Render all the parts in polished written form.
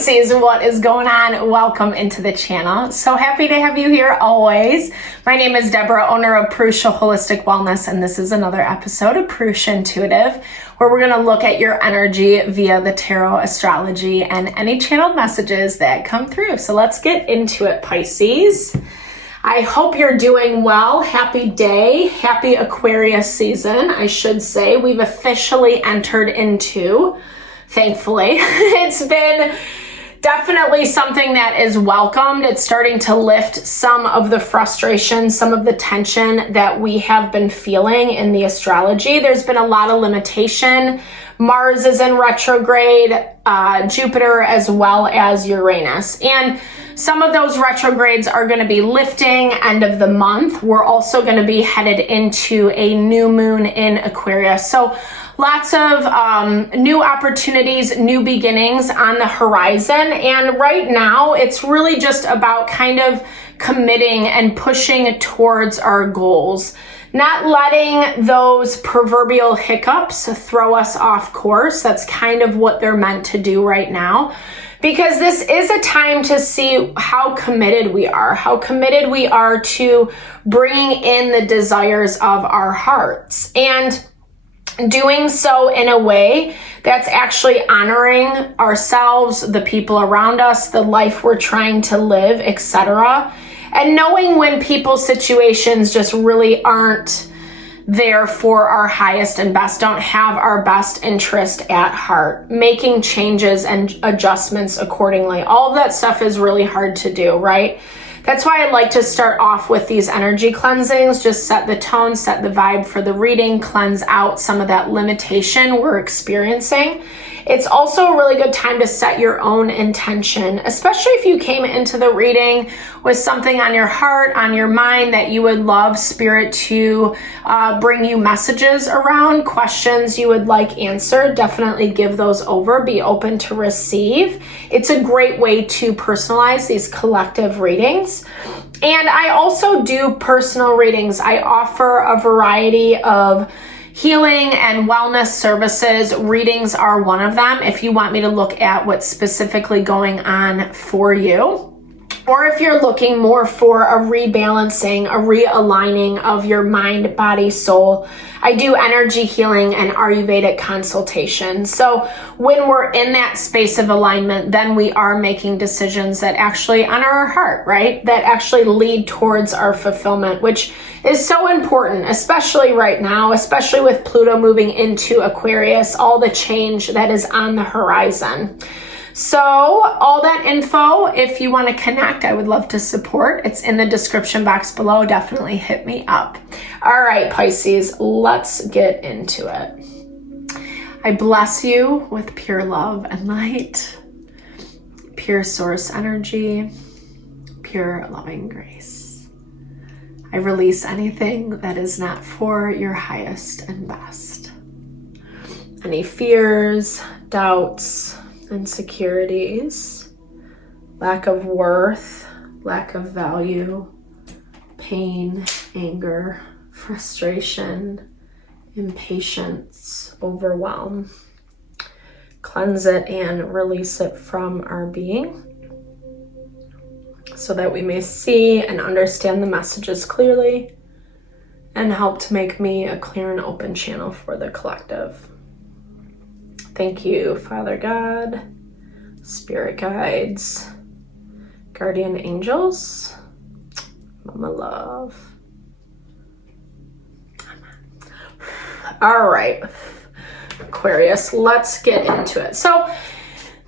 Pisces, what is going on? Welcome into the channel. So happy to have you here always. My name is Deborah, owner of Purusha Holistic Wellness, and this is another episode of Purusha Intuitive, where we're going to look at your energy via the tarot, astrology, and any channeled messages that come through. So let's get into it, Pisces. I hope you're doing well. Happy day. Happy Aquarius season, I should say. We've officially entered into, thankfully. It's been definitely something that is welcomed. It's starting to lift some of the frustration, some of the tension that we have been feeling in the astrology. There's been a lot of limitation. Mars is in retrograde, Jupiter as well as Uranus. And some of those retrogrades are going to be lifting end of the month. We're also going to be headed into a new moon in Aquarius. So lots of new opportunities, new beginnings on the horizon. And right now, it's really just about kind of committing and pushing towards our goals. Not letting those proverbial hiccups throw us off course. That's kind of what they're meant to do right now. Because this is a time to see how committed we are to bringing in the desires of our hearts. And doing so in a way that's actually honoring ourselves, the people around us, the life we're trying to live, etc. And knowing when people's situations just really aren't there for our highest and best, don't have our best interest at heart, making changes and adjustments accordingly. All of that stuff is really hard to do, right? That's why I like to start off with these energy cleansings, just set the tone, set the vibe for the reading, cleanse out some of that limitation we're experiencing. It's also a really good time to set your own intention, especially if you came into the reading with something on your heart, on your mind that you would love Spirit to bring you messages around, questions you would like answered. Definitely give those over. Be open to receive. It's a great way to personalize these collective readings. And I also do personal readings. I offer a variety of healing and wellness services. Readings are one of them if you want me to look at what's specifically going on for you. Or if you're looking more for a rebalancing, a realigning of your mind, body, soul, I do energy healing and Ayurvedic consultation. So when we're in that space of alignment, then we are making decisions that actually honor our heart, right? That actually lead towards our fulfillment, which is so important, especially right now, especially with Pluto moving into Aquarius, all the change that is on the horizon. So all that info, if you want to connect, I would love to support. It's in the description box below. Definitely hit me up. All right, Pisces, let's get into it. I bless you with pure love and light, pure source energy, pure loving grace. I release anything that is not for your highest and best. Any fears, doubts, insecurities, lack of worth, lack of value, pain, anger, frustration, impatience, overwhelm. Cleanse it and release it from our being so that we may see and understand the messages clearly and help to make me a clear and open channel for the collective. Thank you, Father God, Spirit Guides, Guardian Angels, Mama Love. All right, Aquarius, let's get into it. So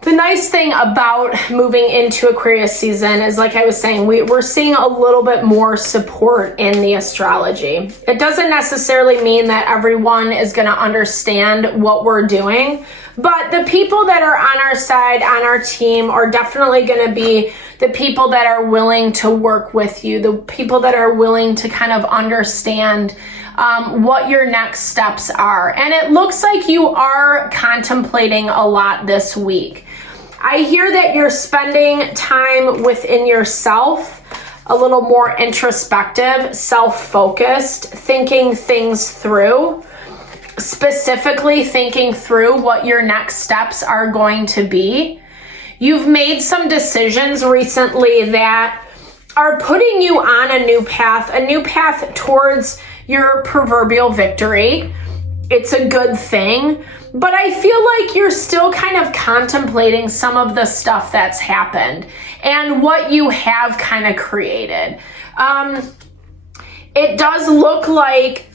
the nice thing about moving into Aquarius season is, like I was saying, we're seeing a little bit more support in the astrology. It doesn't necessarily mean that everyone is going to understand what we're doing, but the people that are on our side, on our team, are definitely going to be the people that are willing to work with you, the people that are willing to kind of understand what your next steps are. And it looks like you are contemplating a lot this week. I hear that you're spending time within yourself, a little more introspective, self-focused, thinking things through, specifically thinking through what your next steps are going to be. You've made some decisions recently that are putting you on a new path towards your proverbial victory. It's a good thing, but I feel like you're still kind of contemplating some of the stuff that's happened and what you have kind of created. It does look like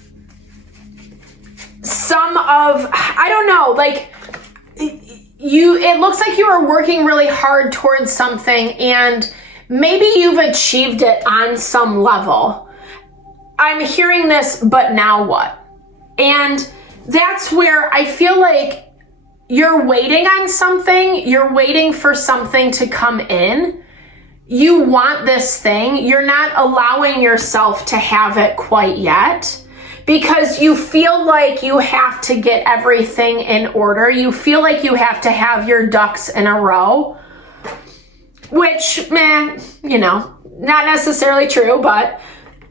it looks like you are working really hard towards something and maybe you've achieved it on some level. I'm hearing this, but now what? And that's where I feel like you're waiting on something. You're waiting for something to come in. You want this thing. You're not allowing yourself to have it quite yet because you feel like you have to get everything in order. You feel like you have to have your ducks in a row, which, not necessarily true, but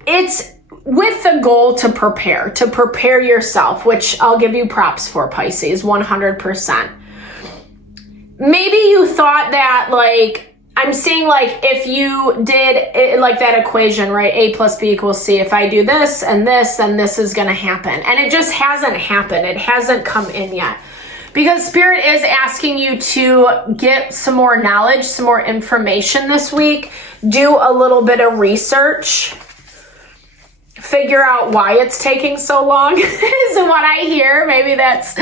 it's with the goal to prepare yourself, which I'll give you props for, Pisces, 100%. Maybe you thought that, I'm seeing if you did it, that equation, right? A plus B equals C. If I do this and this, then this is going to happen. And it just hasn't happened. It hasn't come in yet. Because Spirit is asking you to get some more knowledge, some more information this week. Do a little bit of research. Figure out why it's taking so long is what I hear. Maybe that's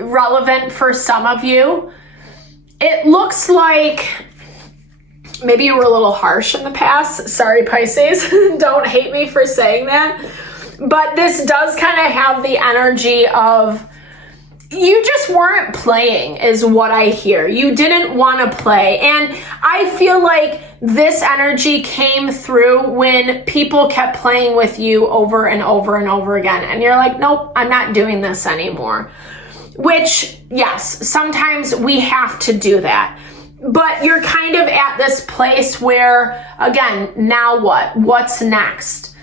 relevant for some of you. It looks like maybe you were a little harsh in the past. Sorry, Pisces. Don't hate me for saying that. But this does kind of have the energy of you just weren't playing is what I hear. You didn't want to play. And I feel like this energy came through when people kept playing with you over and over and over again. And you're like, nope, I'm not doing this anymore. Which, yes, sometimes we have to do that. But you're kind of at this place where, again, now what? What's next?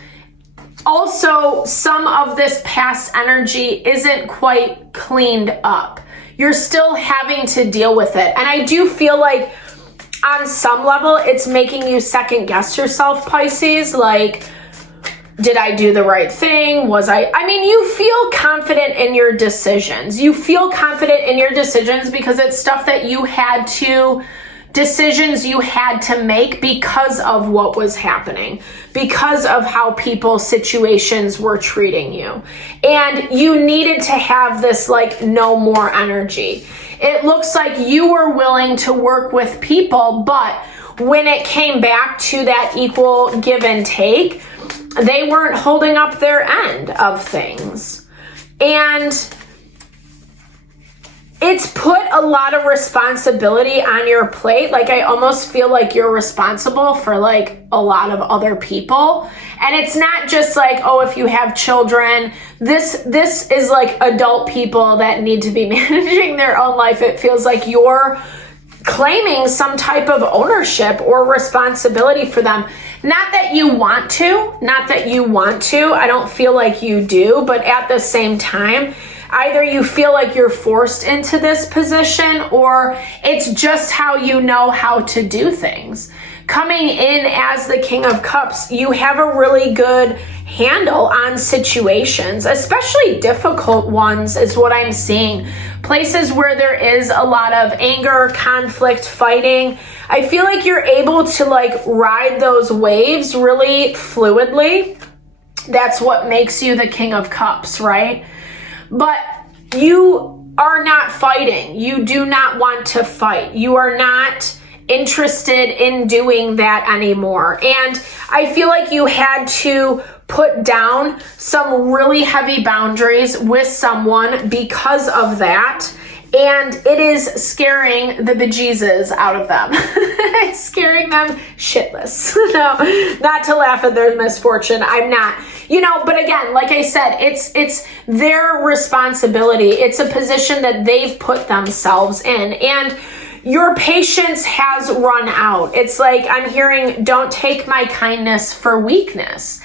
Also, some of this past energy isn't quite cleaned up. You're still having to deal with it. And I do feel like on some level, it's making you second guess yourself, Pisces. Did I do the right thing? You feel confident in your decisions. You feel confident in your decisions because it's stuff that decisions you had to make because of what was happening, because of how situations were treating you. And you needed to have this no more energy. It looks like you were willing to work with people, but when it came back to that equal give and take, they weren't holding up their end of things. And it's put a lot of responsibility on your plate. I almost feel like you're responsible for a lot of other people. And it's not just if you have children, this is adult people that need to be managing their own life. It feels like you're claiming some type of ownership or responsibility for them. Not that you want to. I don't feel like you do, but at the same time, either you feel like you're forced into this position or it's just how you know how to do things. Coming in as the King of Cups, you have a really good handle on situations, especially difficult ones is what I'm seeing. Places where there is a lot of anger, conflict, fighting. I feel like you're able to ride those waves really fluidly. That's what makes you the King of Cups, right? But you are not fighting. You do not want to fight. You are not interested in doing that anymore. And I feel like you had to put down some really heavy boundaries with someone because of that. And it is scaring the bejesus out of them. It's scaring them shitless. No, not to laugh at their misfortune. I'm not. But again, like I said, it's their responsibility. It's a position that they've put themselves in. And your patience has run out. It's I'm hearing, don't take my kindness for weakness.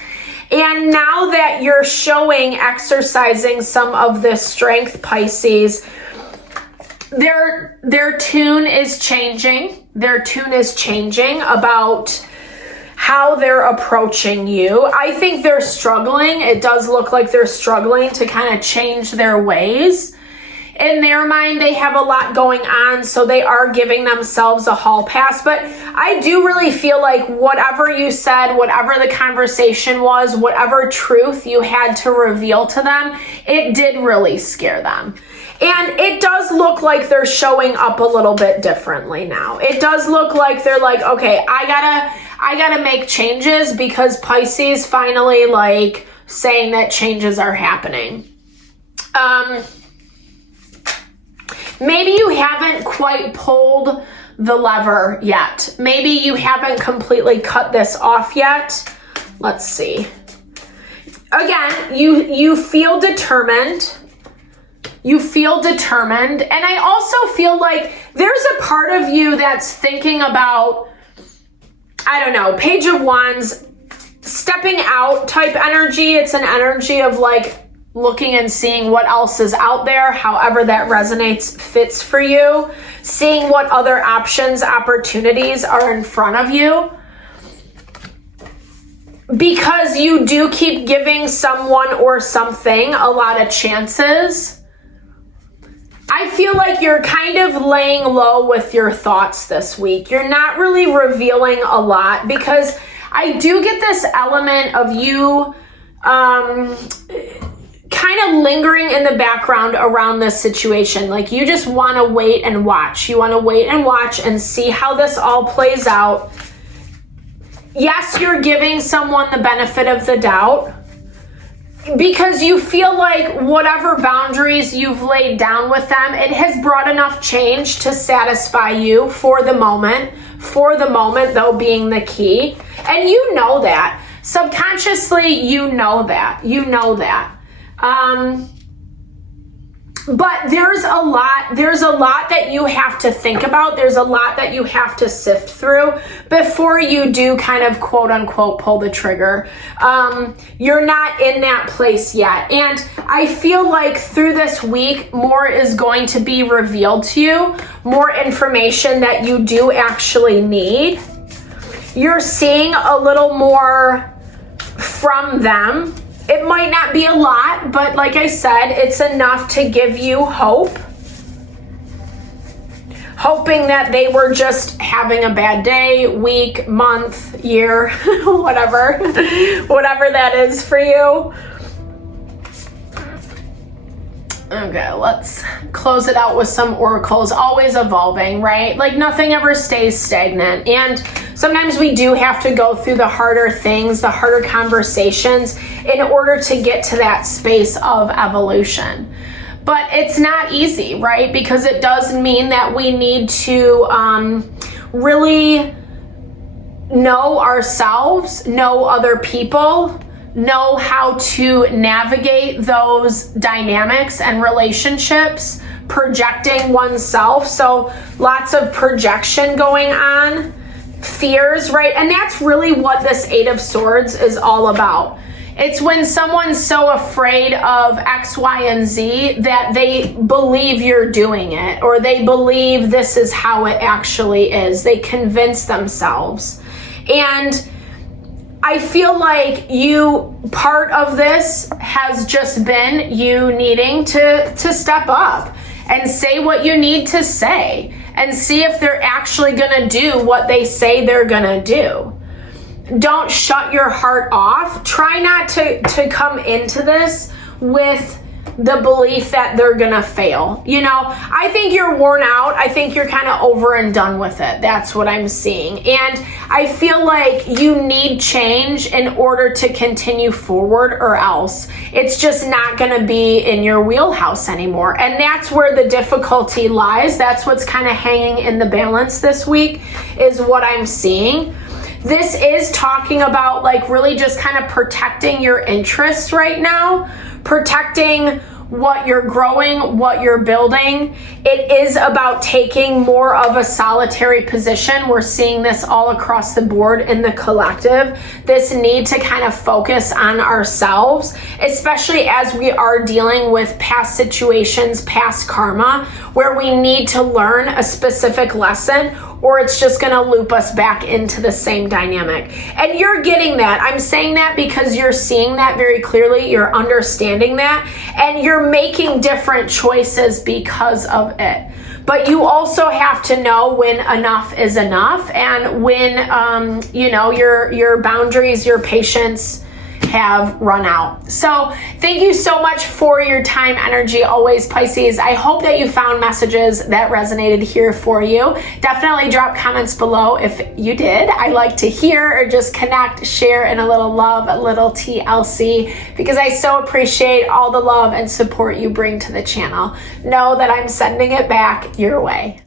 And now that you're exercising some of this strength, Pisces, their tune is changing. Their tune is changing about how they're approaching you. I think they're struggling. It does look like they're struggling to kind of change their ways. In their mind, they have a lot going on, so they are giving themselves a hall pass. But I do really feel like whatever you said, whatever the conversation was, whatever truth you had to reveal to them, it did really scare them. And it does look like they're showing up a little bit differently now. It does look like they're like, okay, I gotta make changes, because Pisces finally like saying that changes are happening. Maybe you haven't quite pulled the lever yet. Maybe you haven't completely cut this off yet. Let's see. Again, you feel determined. You feel determined. And I also feel like there's a part of you that's thinking about, I don't know, Page of Wands, stepping out type energy. It's an energy of like looking and seeing what else is out there, however that resonates, fits for you, seeing what other options, opportunities are in front of you. Because you do keep giving someone or something a lot of chances, I feel like you're kind of laying low with your thoughts this week. You're not really revealing a lot, because I do get this element of you kind of lingering in the background around this situation. Like you just want to wait and watch. You want to wait and watch and see how this all plays out. Yes, you're giving someone the benefit of the doubt, because you feel like whatever boundaries you've laid down with them, it has brought enough change to satisfy you for the moment though being the key. And you know that. Subconsciously, you know that. But there's a lot that you have to think about. There's a lot that you have to sift through before you do kind of quote unquote pull the trigger. You're not in that place yet. And I feel like through this week, more is going to be revealed to you, more information that you do actually need. You're seeing a little more from them. It might not be a lot, but like I said, it's enough to give you hope. Hoping that they were just having a bad day, week, month, year, whatever that is for you. Okay, let's close it out with some oracles. Always evolving, right? Like nothing ever stays stagnant. And sometimes we do have to go through the harder things, the harder conversations in order to get to that space of evolution. But it's not easy, right? Because it does mean that we need to really know ourselves, know other people, know how to navigate those dynamics and relationships, projecting oneself. So lots of projection going on, fears, right? And that's really what this Eight of Swords is all about. It's when someone's so afraid of X, Y, and Z that they believe you're doing it, or they believe this is how it actually is. They convince themselves. And I feel like part of this has just been you needing to step up and say what you need to say and see if they're actually gonna do what they say they're gonna do. Don't shut your heart off. Try not to come into this with the belief that they're gonna fail. You know, I think you're worn out. I think you're kind of over and done with it. That's what I'm seeing. And I feel like you need change in order to continue forward, or else it's just not gonna be in your wheelhouse anymore. And that's where the difficulty lies. That's what's kind of hanging in the balance this week, is what I'm seeing. This is talking about like really just kind of protecting your interests right now, protecting what you're growing, what you're building. It is about taking more of a solitary position. We're seeing this all across the board in the collective. This need to kind of focus on ourselves, especially as we are dealing with past situations, past karma, where we need to learn a specific lesson, or it's just going to loop us back into the same dynamic. And you're getting that. I'm saying that because you're seeing that very clearly. You're understanding that, and you're making different choices because of it. But you also have to know when enough is enough, and when your boundaries, your patience have run out. So thank you so much for your time, energy, always, Pisces. I hope that you found messages that resonated here for you. Definitely drop comments below if you did. I like to hear or just connect, share, and a little love, a little TLC, because I so appreciate all the love and support you bring to the channel. Know that I'm sending it back your way.